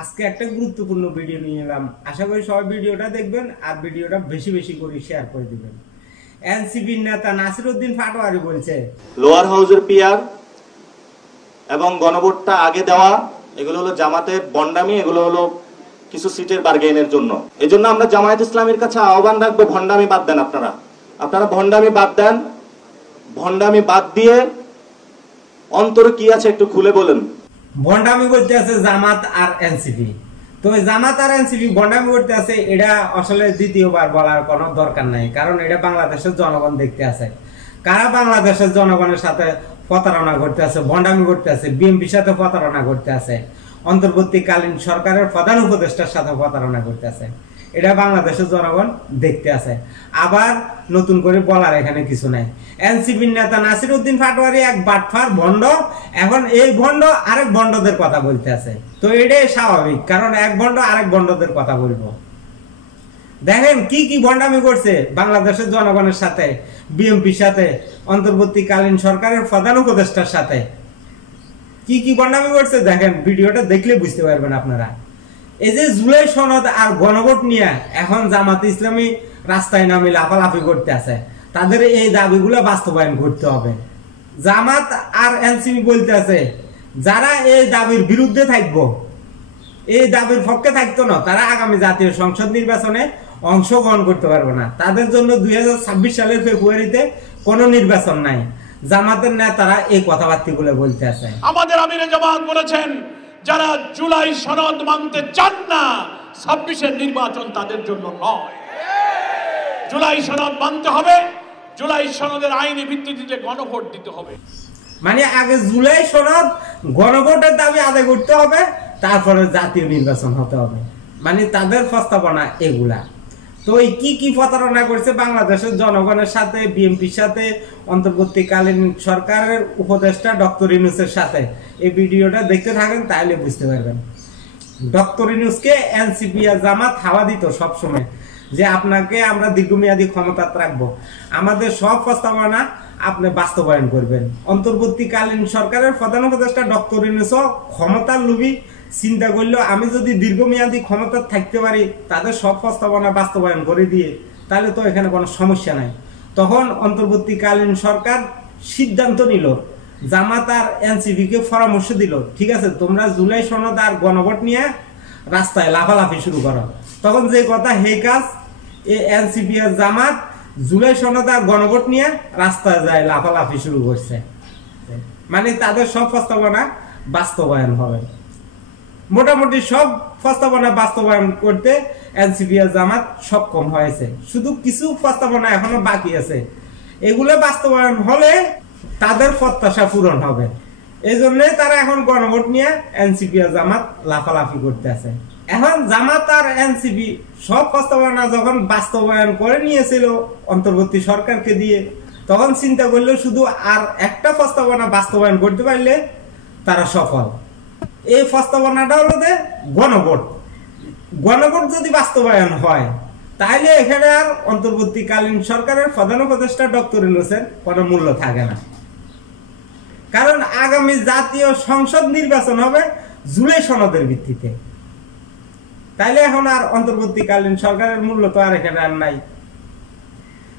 আজকে একটা গুরুত্বপূর্ণ ভিডিও নিয়ে এলাম। আশা করি সবাই ভিডিওটা দেখবেন আর ভিডিওটা বেশি বেশি করে শেয়ার করে দিবেন। এনসিপির নেতা নাসিরউদ্দিন পাটোয়ারি বলছে, লোয়ার হাউসের পিআর এবং গণভোটটা আগে দেওয়া এগুলো হলো জামাতের বন্ডামি, এগুলো হলো কিছু সিটের বার্গেইনের জন্য। এই জন্য আমরা জামায়াত ইসলামের কাছে আহ্বান রাখবো, ভন্ডামি বাদ দেন। আপনারা ভন্ডামি বাদ দেন। ভন্ডামি বাদ দিয়ে অন্তরে কি আছে একটু খুলে বলেন। ভন্ডামি করতে আছে জামাত আর এনসিপি। তো জামাত আর এনসিপি ভন্ডামি করতে আছে, এটা আসলে দ্বিতীয়বার বলার কোনো দরকার নাই, কারণ এটা বাংলাদেশের জনগণ দেখতে আছে। কারা বাংলাদেশের জনগণের সাথে প্রতারণা করতে আছে, ভন্ডামি করতে আছে, বিএনপির সাথে প্রতারণা করতে আছে, অন্তর্বর্তীকালীন সরকারের প্রধান উপদেষ্টার সাথে প্রতারণা করতে আছে, এটা বাংলাদেশের জনগণ দেখতে আছে। আবার নতুন করে বলার এখানে কিছু নাই। এনসিপির নেতা নাসিরউদ্দিন পাটোয়ারি এক বাটফার ভণ্ড, এখন এই ভণ্ড আরেক ভণ্ডদের কথা বলতে আছে। তো এটাই স্বাভাবিক, কারণ এক ভণ্ড আরেক ভণ্ডদের কথা বলবো। দেখেন কি কি ভণ্ডামি করছে বাংলাদেশের জনগণের সাথে, বিএনপির সাথে, অন্তর্বর্তীকালীন সরকারের প্রধান উপদেষ্টার সাথে কি কি ভণ্ডামি করছে দেখেন, ভিডিওটা দেখলে বুঝতে পারবেন আপনারা। এই যে জুলাই সনদ আর গণভোট নিয়ে এখন জামাত ইসলামী রাস্তায় নামে লাফালাফি করতে আছে, তাদের এই দাবিগুলো বাস্তবায়ন করতে হবে। জামাত আর এনসিপি বলতে আছে, যারা এই দাবির বিরুদ্ধে থাকবো, এই দাবির পক্ষে থাকতো না, তারা আগামী জাতীয় সংসদ নির্বাচনে অংশগ্রহণ করতে পারবে না। তাদের জন্য 2026 সালের ফেব্রুয়ারিতে কোনো নির্বাচন নাই। জামাতের নেতারা এই কথাবার্তাগুলো বলতে আছে। আমাদের আমিরে জামাত বলেছেন, যারা জুলাই সনদ মানতে চান না, 26-এর নির্বাচন তাদের জন্য নয়। জুলাই সনদ মানতে হবে, জুলাই সনদের আইনি ভিত্তিতে গণভোট দিতে হবে। মানে আগে জুলাই সনদ গণভোটের দাবি আদায় করতে হবে, তারপরে জাতীয় নির্বাচন হতে হবে। মানে তাদের প্রস্তাবনা এগুলা। তো এই কি কি প্রতারণা করছে বাংলাদেশের জনগণের সাথে, বিএনপির সাথে, অন্তর্বর্তীকালীন সরকারের উপদেষ্টা ডক্টর ইউনূসের সাথে, এই ভিডিওটা দেখতে থাকেন, তাহলে বুঝতে পারবেন। ডক্টর ইউনূসকে এনসিপি আর জামাত হাওয়া দিত সবসময় যে আপনাকে আমরা দীর্ঘমেয়াদী ক্ষমতা রাখবো, আমাদের সব প্রস্তাবনা আপনি বাস্তবায়ন করবেন। অন্তর্বর্তীকালীন সরকারের প্রধান উপদেষ্টা ডক্টর ইউনূসও ক্ষমতার লোভী চিন্তা করলেও, আমি যদি দীর্ঘমেয়াদী ক্ষমতা থাকতে পারি, তাদের সব প্রস্তাবনা বাস্তবায়ন করে দিয়ে, তাহলে তো এখানে কোনো সমস্যা নাই। তখন অন্তর্বর্তীকালীন সরকার সিদ্ধান্ত নিল, জামাত আর এনসিপিকে পরামর্শ দিল, ঠিক আছে তোমরা জুলাই সনদ আর গণভোট নিয়ে রাস্তায় লাফালাফি শুরু করো। তখন যে কথা হে কাজ, এনসিপি আর জামাত জুলাই সনদ আর গণভোট নিয়ে রাস্তায় যায় লাফালাফি শুরু করছে। মানে তাদের সব প্রস্তাবনা বাস্তবায়ন হবে। মোটামুটি সব প্রস্তাবনা বাস্তবায়ন করতে এনসিপি আর জামাত সক্ষম হয়েছে, শুধু কিছু প্রস্তাবনা এখনো বাকি আছে। এগুলো বাস্তবায়ন হলে তাদের প্রত্যাশা পূরণ হবে। এই জন্য তারা এখন গণভোট নিয়ে এনসিপি আর জামাত লাফালাফি করতে আছে। এখন জামাত আর এনসিপি সব প্রস্তাবনা যখন বাস্তবায়ন করে নিয়েছিল অন্তর্বর্তী সরকারকে দিয়ে, তখন চিন্তা করলে শুধু আর একটা প্রস্তাবনা বাস্তবায়ন করতে পারলে তারা সফল। এই প্রস্তাবনাটা হলো যে গণভোট। গণভোট যদি বাস্তবায়ন হয়, তাহলে এখানে আর অন্তর্বর্তীকালীন সরকারের প্রধান উপদেষ্টা ডক্টর ইউনূসের কোনো মূল্য থাকে না, কারণ আগামী জাতীয় সংসদ নির্বাচন হবে জুলাই সনদের ভিত্তিতে। তাইলে এখন আর অন্তর্বর্তীকালীন সরকারের মূল্য তো আর এখানে আর নাই।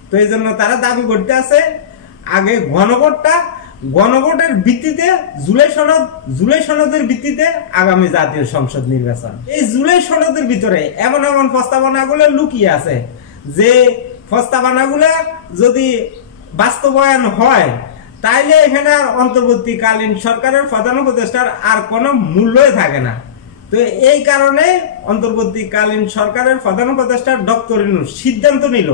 তো এই জন্য তারা দাবি করতে আছে, আগে গণভোটের ভিত্তিতে জুলাই সনদের ভিত্তিতে আগামী জাতীয় সংসদ নির্বাচন। এই জুলাই সনদের ভিতরে এমন এমন প্রস্তাবনাগুলো লুকিয়ে আছে, যে প্রস্তাবনাগুলো যদি বাস্তবায়ন হয়, তাইলে এখানে আর অন্তর্বর্তীকালীন সরকারের প্রধান উপদেষ্টার আর কোনো মূল্যই থাকে না। তো এই কারণে অন্তর্বর্তীকালীন সরকারের প্রধান উপদেষ্টা ডক্টর ইউনূস সিদ্ধান্ত নিল,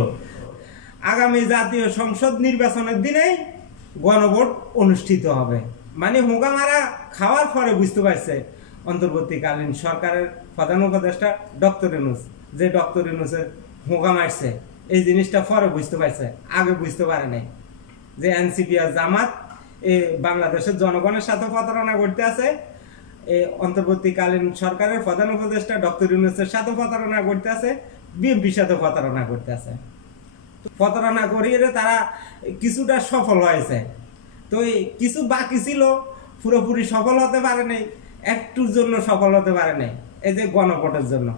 আগামী জাতীয় সংসদ নির্বাচনের দিনেই গণভোট অনুষ্ঠিত হবে। মানে হুঙ্গামারা খাওয়ার পরে বুঝতে পারছে অন্তর্বর্তীকালীন সরকারের প্রধান উপদেষ্টা ডক্টর ইউনূস, যে ডক্টর ইউনূসের হুঙ্গা মারছে, এই জিনিসটা পরে বুঝতে পারছে, আগে বুঝতে পারে নাই যে এনসিপি আর জামাত বাংলাদেশের জনগণের সাথে প্রতারণা করতে আছে, অন্তর্বর্তীকালীন সরকারের প্রধান উপদেষ্টা ডক্টর ইউনূসের সাথে প্রতারণা করতে আছে, বিএনপির সাথে প্রতারণা করতে আছে। প্রতারণা করিয়ে তারা কিছুটা সফল হয়েছে। তো কিছু বাকি ছিল, পুরোপুরি সফল হতে পারে নাই। একটুর জন্য সফল হতে পারে নাই, এই যে গণভোটের জন্য।